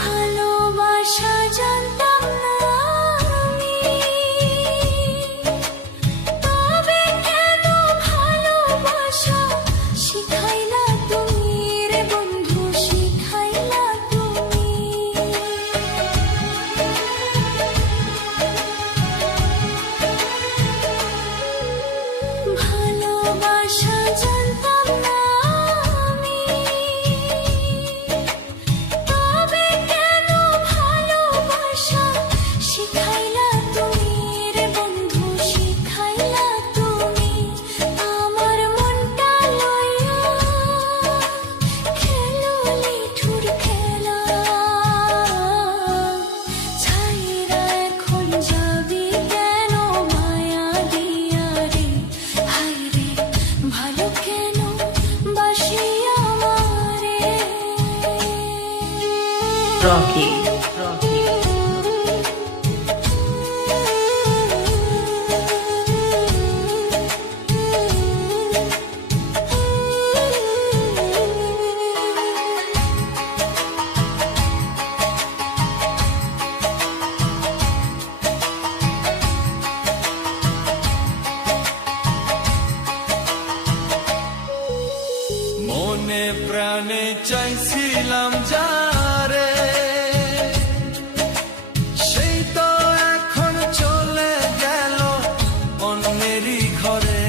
ভালোবাসা জানতাম না আমি, তবে কেন ভালোবাসা শিখাইলা তুমি রে বন্ধু, শিখাইলা তুমি। ভালোবাসা জানতাম না আমি, তবে কেন ভালোবাসা শিখাইলা তুমি রে বন্ধু, শিখাইলা তুমি। আমার মনটা লইয়া খেলো নিঠুর খেলা, ছাইরা এখন যাবি কেন মায়া দিয়া রে, হায় রে ভালো কেন বাসি আমারে। রকি মনে প্রাণে চাইছিলাম যারে, সেই তো এখন চলে গেল অন্যেরই ঘরে,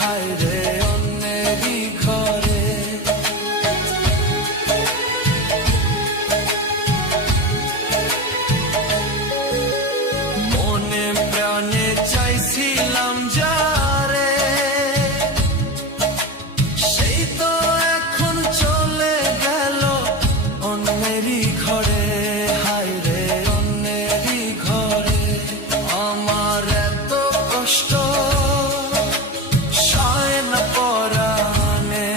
হায় রে অন্যেরই ঘরে। মনে প্রাণে চাইছিলাম যারে, সেই তো এখন চলে গেল অন্যেরই ঘরে, হায় রে অন্যেরই ঘরে। আমার এত কষ্ট সয় না পরাণে,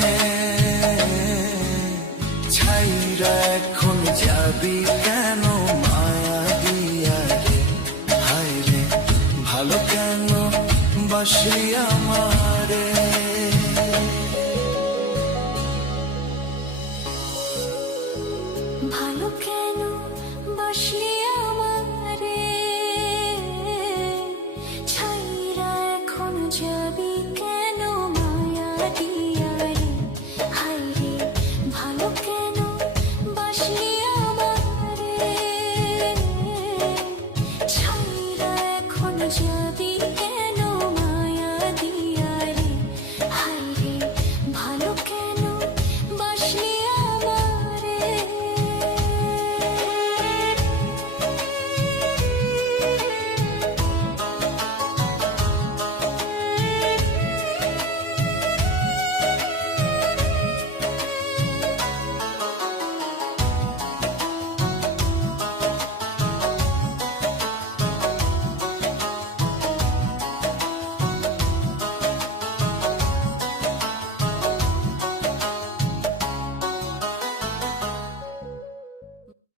ছাইরা এখন যাবি কেন মায়া দিয়া রে, হায় রে ভালো কেন বাসি আমারে। ভালো কেন বাসলি